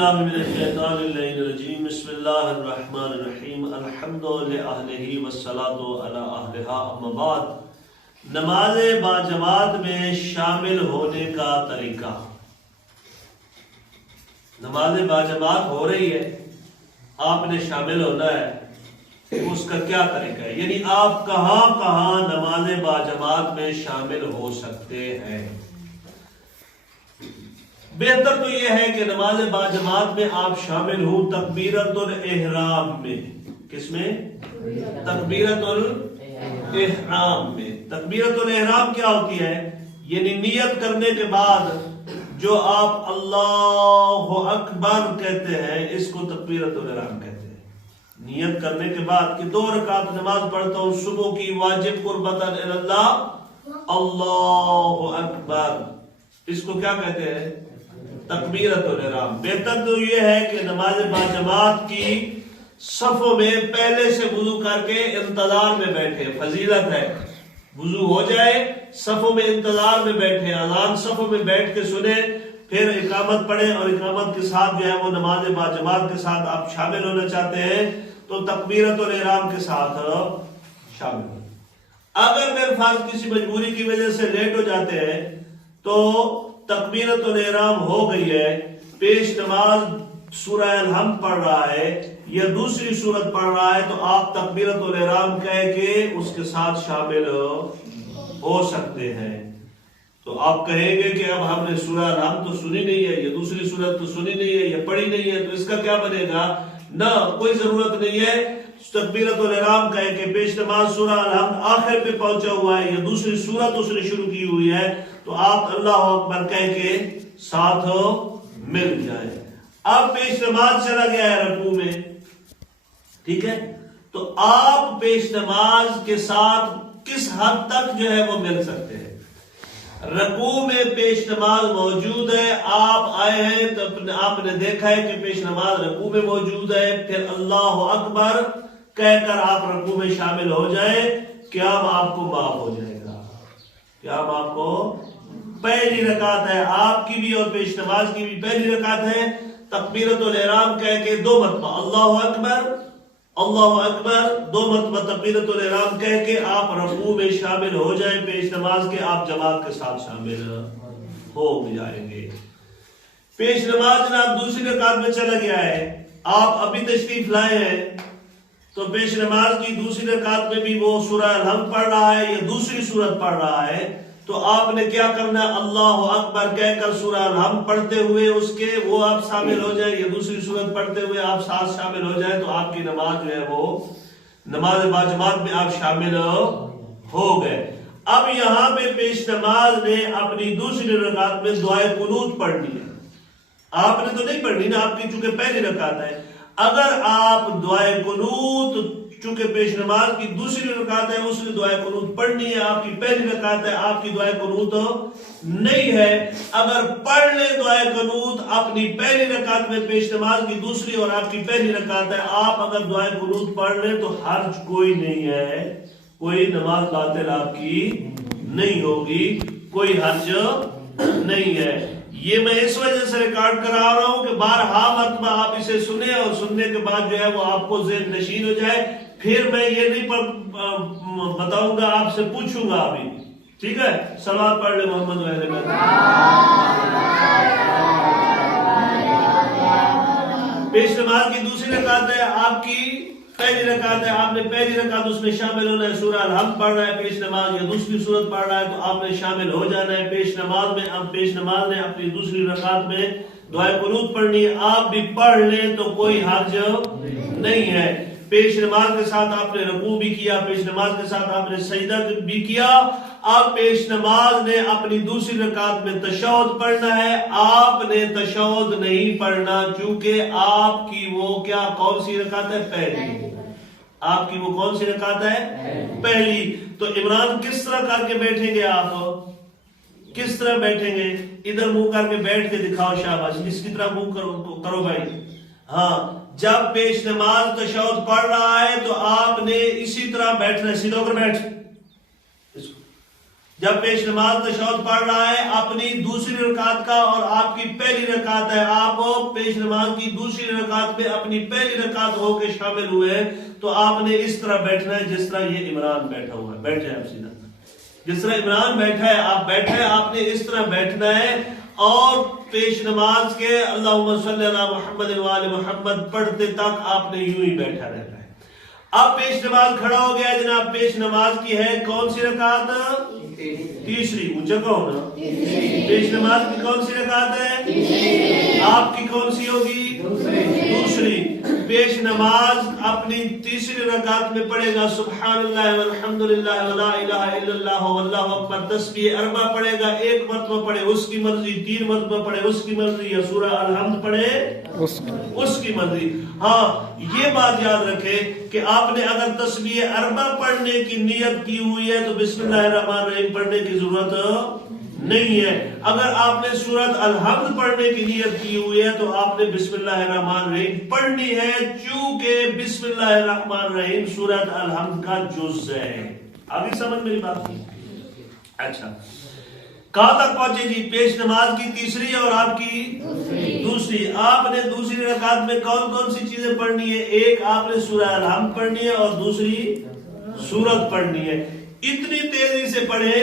باللہ من الشیطان اللعین الرجیم بسم اللہ الرحمن الرحیم الحمد للہ والصلاة علی اہلہا اما بعد نماز باجماعت میں شامل ہونے کا طریقہ نماز باجماعت ہو رہی ہے آپ نے شامل ہونا ہے اس کا کیا طریقہ ہے یعنی آپ کہاں کہاں نماز باجماعت میں شامل ہو سکتے ہیں بہتر تو یہ ہے کہ نماز باجماعت میں آپ شامل ہوں تکبیرۃ الاحرام میں کس میں تکبیرۃ الاحرام میں تکبیرۃ الاحرام کیا ہوتی ہے یعنی نیت کرنے کے بعد جو آپ اللہ اکبر کہتے ہیں اس کو تکبیرۃ الاحرام کہتے ہیں نیت کرنے کے بعد کہ 2 رکعت نماز پڑھتا ہوں صبح کی واجب قربتاً الی اللہ اللہ اکبر اس کو کیا کہتے ہیں تکبیرۃ الاحرام بہتر تو یہ ہے کہ نماز باجماعت کی صفوں میں پہلے سے وضو کر کے انتظار میں بیٹھے فضیلت ہے وضو ہو جائے صفوں میں انتظار میں بیٹھے اذان صفوں میں بیٹھ کے سنے پھر اقامت پڑھیں اور اقامت کے ساتھ جو ہے وہ نماز باجماعت کے ساتھ آپ شامل ہونا چاہتے ہیں تو تکبیرۃ الاحرام کے ساتھ شامل ہو اگر بالفرض کسی مجبوری کی وجہ سے لیٹ ہو جاتے ہیں تو تکبیرۃ الاحرام ہو گئی ہے پیش نماز سورہ الحمد پڑھ رہا ہے یا دوسری سورت پڑھ رہا ہے تو آپ تکبیرۃ الاحرام کہہ کے اس کے ساتھ شامل ہو سکتے ہیں تو آپ کہیں گے کہ اب ہم نے سورہ الحمد تو سنی نہیں ہے یا دوسری سورت تو سنی نہیں ہے یا پڑھی نہیں ہے تو اس کا کیا بنے گا نہ کوئی ضرورت نہیں ہے تکبیرۃ الاحرام کہہ کے پیش نماز سورہ الحمد آخر پہ پہنچا ہوا ہے یا دوسری سورت اس نے شروع کی ہوئی ہے تو آپ اللہ اکبر کہہ کے ساتھ مل جائیں اب پیش نماز چلا گیا ہے رکوع میں ٹھیک ہے تو آپ پیش نماز کے ساتھ کس حد تک جو ہے وہ مل سکتے ہیں رکوع میں پیش نماز موجود ہے آپ آئے ہیں تو آپ نے دیکھا ہے کہ پیش نماز رکوع میں موجود ہے پھر اللہ اکبر کہہ کر آپ رکوع میں شامل ہو جائیں قیام آپ کو معاف ہو جائے گا قیام آپ کو پہلی رکعت ہے آپ کی بھی اور پیش نماز کی بھی پہلی رکعت ہے تکبیرۃ الاحرام کہہ کے 2 مرتبہ اللہ اکبر 2 مرتبہ تکبیرۃ الاحرام کہہ کے آپ رکوع میں شامل ہو جائیں پیش نماز کے آپ جماعت کے ساتھ شامل ہو جائیں گے پیش نماز جناب دوسری رکعت میں چلا گیا ہے آپ ابھی تشریف لائے ہیں تو پیش نماز کی دوسری رکعت میں بھی وہ سورہ الحمد پڑھ رہا ہے یا دوسری سورت پڑھ رہا ہے تو آپ نے کیا کرنا اللہ اکبر کہہ کر سورہ الحمد پڑھتے ہوئے اس کے وہ آپ شامل ہو جائیں یا دوسری سورت پڑھتے ہوئے آپ ساتھ شامل ہو جائیں تو آپ کی نماز جو ہے وہ نماز باجماعت میں آپ شامل ہو گئے اب یہاں پہ پیش نماز نے اپنی دوسری رکعت میں دعائے قنوت پڑھنی ہے آپ نے تو نہیں پڑھنی نا آپ کی چونکہ پہلی رکعت ہے اگر آپ دعائے قنوت چونکہ پیش نماز کی دوسری رکعت ہے اس نے دعائے قنوت پڑھنی ہے آپ کی پہلی رکعت ہے آپ کی دعائے قنوت نہیں ہے اگر پڑھ لیں دعائے قنوت اپنی پہلی رکعت میں پیش نماز کی دوسری اور آپ کی پہلی رکعت ہے آپ اگر دعائے قنوت پڑھ لیں تو حرج کوئی نہیں ہے کوئی نماز باطل آپ کی نہیں ہوگی کوئی حرج نہیں ہے یہ میں اس وجہ سے ریکارڈ کرا رہا ہوں کہ بارہا مرتبہ آپ اسے سنیں اور سننے کے بعد جو ہے وہ آپ کو ذہن نشین ہو جائے پھر میں یہ نہیں بتاؤں گا آپ سے پوچھوں گا ابھی ٹھیک ہے صلوات پڑھ لے محمد وعلیہ پیش نماز کی دوسری رکعت ہے آپ کی پہلی رکعت ہے آپ نے پہلی رکعت اس میں شامل ہونا ہے سورہ الحمد پڑھ رہا ہے پیش نماز یا دوسری سورت پڑھ رہا ہے تو آپ نے شامل ہو جانا ہے پیش نماز میں اب پیش نماز نے اپنی دوسری رکعت میں دعائے قنوت پڑھنی ہے آپ بھی پڑھ لیں تو کوئی حرج نہیں ہے پیش نماز کے ساتھ آپ نے رکوع بھی کیا پیش نماز کے ساتھ آپ نے سجدہ بھی کیا اب پیش نماز نے اپنی دوسری رکعت میں تشہد پڑھنا ہے آپ نے تشہد نہیں پڑھنا چونکہ آپ کی وہ کیا کون سی رکعت ہے پہلی آپ کی وہ کون سی رکعت ہے پہلی تو عمران کس طرح کر کے بیٹھیں گے آپ کس طرح بیٹھیں گے ادھر منہ کر کے بیٹھ کے دکھاؤ شاباش اس کی طرح منہ کرو بھائی ہاں جب پیش نماز تشہد پڑھ رہا ہے تو آپ نے اسی طرح بیٹھنا ہے سیدھا ہو کر بیٹھ جب پیش نماز تشہد پڑھ رہا ہے اپنی دوسری رکعت کا اور آپ کی پہلی رکعت ہے، آپ پیش نماز کی دوسری رکعت پہ اپنی پہلی رکعت ہو کے شامل ہوئے تو آپ نے اس طرح بیٹھنا ہے جس طرح یہ عمران بیٹھا ہوا ہے. بیٹھ جائے آپ سیدھا، جس طرح عمران بیٹھا ہے آپ بیٹھے، آپ نے اس طرح بیٹھنا ہے اور پیش نماز کے اللہم صلی علی محمد وآل محمد پڑھتے تک آپ نے یوں ہی بیٹھا رہنا ہے. اب پیش نماز کھڑا ہو گیا جناب، پیش نماز کی ہے کون سی رکعت؟ تیسری. اونچا کہو نا. پیش نماز کی کون سی رکعت ہے؟ آپ کی کون سی ہوگی؟ دوسری. پیش نماز اپنی تیسری رکعت میں پڑھے گا سبحان اللہ والحمد للہ ولا الہ الا اللہ واللہ اکبر، تسبیح اربع پڑھے گا، ایک مرتبہ پڑھے اس کی مرضی، 3 مرتبہ پڑھے اس کی مرضی، یا سورہ الحمد پڑھے اس کی مرضی. ہاں یہ بات یاد رکھے کہ آپ نے اگر تسبیح اربع پڑھنے کی نیت کی ہوئی ہے تو بسم اللہ الرحمن الرحیم پڑھنے کی ضرورت نہیں ہے. اگر آپ نے سورۃ الحمد پڑھنے کی نیت کی ہوئی ہے تو آپ نے بسم اللہ الرحمن الرحیم پڑھنی ہے، چونکہ بسم اللہ الرحمن الرحیم سورۃ الحمد کا جز ہے. آگے سمجھ میری بات کی؟ اچھا کہاں تک پہنچے جی؟ پیش نماز کی تیسری اور آپ کی دوسری. آپ نے دوسری رکعت میں کون کون سی چیزیں پڑھنی ہے؟ ایک آپ نے سورہ الحمد پڑھنی ہے اور دوسری سورت پڑھنی ہے. اتنی تیزی سے پڑھے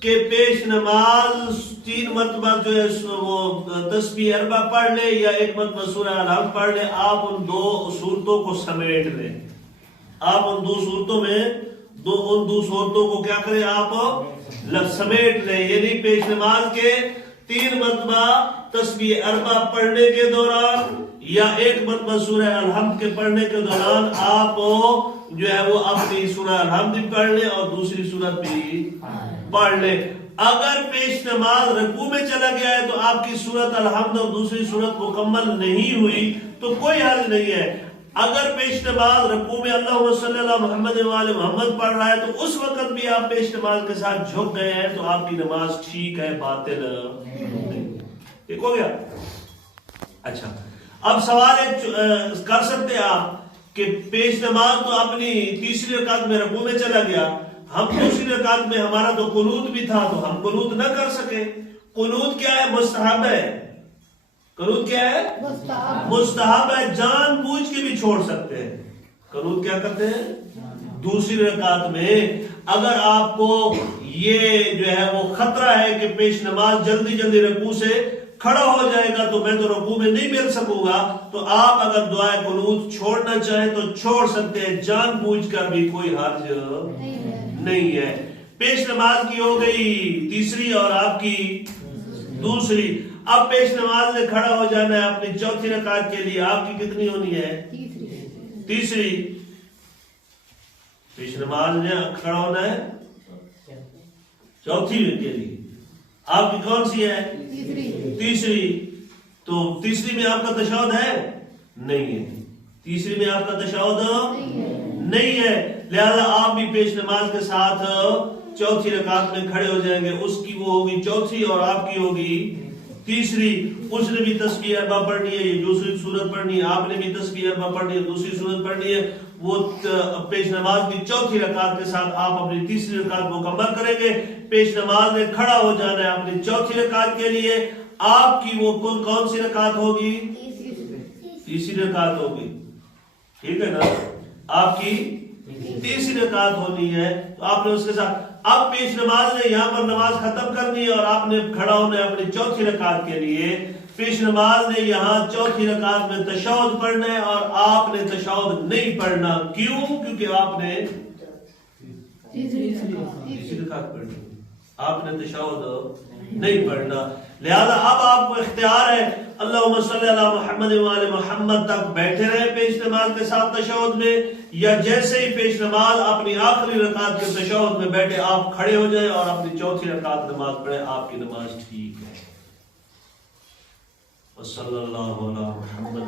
کہ پیش نماز 3 مرتبہ جو ہے وہ تسبیح اربع پڑھ لے یا 1 مرتبہ سورہ الحمد پڑھ لے. آپ ان 2 صورتوں کو سمیٹ لیں. آپ ان 2 صورتوں میں ان 2 صورتوں کو کیا کریں؟ آپ سمیٹ لیں. یعنی پیش نماز کے 3 مرتبہ تسبیح اربع پڑھنے کے دوران یا 1 مرتبہ سورہ الحمد کے پڑھنے کے دوران آپ جو ہے وہ اپنی سورہ الحمد بھی پڑھ لیں اور دوسری سورت بھی پڑھ لیں. اگر پیش نماز رکوع میں چلا گیا ہے تو آپ کی سورت الحمد اور دوسری سورت مکمل نہیں ہوئی تو کوئی حرج نہیں ہے. اگر پیش نماز رکوع میں اللہم صلی اللہ محمد وآل محمد پڑھ رہا ہے تو اس وقت بھی آپ پیش نماز کے ساتھ جھک گئے ہیں تو آپ کی نماز ٹھیک ہے، باطل نہیں. ٹھیک ہو گیا؟ اچھا اب سوال کر سکتے آپ کہ پیش نماز تو اپنی تیسری رکعت میں رکوع میں چلا گیا، ہم دوسری رکعت میں ہمارا تو قنوت بھی تھا تو ہم قنوت نہ کر سکے. قنوت کیا ہے؟ مستحب ہے. قنوت کیا ہے؟ مستحب ہے، جان بوجھ کے بھی چھوڑ سکتے ہیں. قنوت کیا کرتے ہیں؟ دوسری رکعت میں اگر آپ کو یہ جو ہے وہ خطرہ ہے کہ پیش نماز جلدی جلدی رکوع سے کھڑا ہو جائے گا تو میں تو رکوع میں نہیں مل سکوں گا، تو آپ اگر دعائے قنوت چھوڑنا چاہیں تو چھوڑ سکتے ہیں، جان بوجھ کر بھی کوئی حرج نہیں ہے. پیش نماز کی ہو گئی تیسری اور آپ کی دوسری. اب پیش نماز نے کھڑا ہو جانا ہے اپنی چوتھی رکعت کے لیے. آپ کی کتنی ہونی ہے؟ تیسری. پیش نماز نے کھڑا ہونا ہے چوتھی کے لیے. آپ کی کون سی ہے؟ تیسری. تو تیسری میں آپ کا تشہد ہے؟ نہیں ہے. تیسری میں آپ کا تشہد نہیں ہے، لہذا آپ بھی پیش نماز کے ساتھ چوتھی رکعت میں کھڑے ہو جائیں گے. اس کی وہ ہوگی چوتھی اور آپ کی ہوگی تیسری. اس نے بھی تسبیح اربع پڑھنی ہے، یہ دوسری سورت پڑھنی ہے. آپ نے بھی تسبیح اربع پڑھنی ہے، دوسری سورت پڑھنی ہے. وہ پیش نماز کی چوتھی رکعت کے ساتھ آپ اپنی تیسری رکعت مکمل کریں گے. پیش نماز نے کھڑا ہو جانا ہے اپنی چوتھی رکعت کے لیے. آپ کی وہ کون سی رکعت ہوگی؟ تیسری رکعت ہوگی. ٹھیک ہے نا؟ آپ کی تیسری رکعت ہونی ہے تو آپ نے اس کے ساتھ اب پیش نماز نے یہاں پر نماز ختم کرنی ہے اور آپ نے کھڑا ہونا ہے اپنی چوتھی رکعت کے لیے. پیش نماز نے یہاں چوتھی رکعت میں تشہد پڑھنا ہے اور آپ نے تشہد نہیں پڑھنا. کیوں؟ کیونکہ آپ نے تیسری رکعت پڑھنی، آپ نے تشہد نہیں پڑھنا. لہذا اب آپ کو اختیار ہے اللہم صلی علی محمد وآل محمد تک بیٹھے رہے پیش نماز کے ساتھ تشہد میں، یا جیسے ہی پیش نماز اپنی آخری رکعت کے تشہد میں بیٹھے آپ کھڑے ہو جائیں اور اپنی چوتھی رکعت نماز پڑھیں. آپ کی نماز ٹھیک ہے. وصلی اللہ علی محمد.